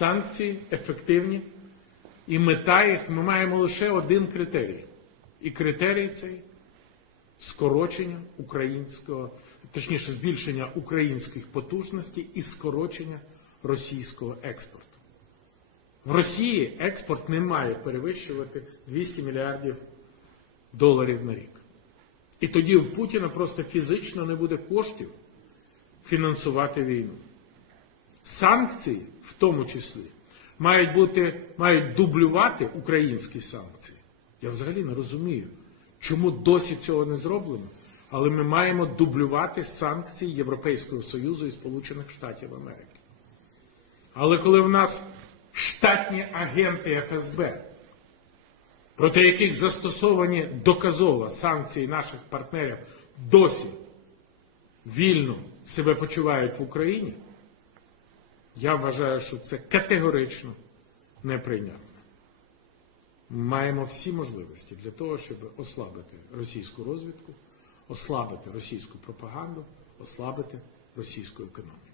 Санкції ефективні, і мета їх ми маємо лише один критерій. І критерій цей скорочення українського, точніше, збільшення українських потужностей і скорочення російського експорту. В Росії експорт не має перевищувати 200 мільярдів доларів на рік. І тоді у Путіна просто фізично не буде коштів фінансувати війну. Санкції, в тому числі, мають бути, мають дублювати українські санкції. Я взагалі не розумію, чому досі цього не зроблено, але ми маємо дублювати санкції Європейського Союзу і Сполучених Штатів Америки. Але коли в нас штатні агенти ФСБ, проти яких застосовані доказово санкції наших партнерів досі вільно себе почувають в Україні, я вважаю, що це категорично неприйнятно. Маємо всі можливості для того, щоб ослабити російську розвідку, ослабити російську пропаганду, ослабити російську економіку.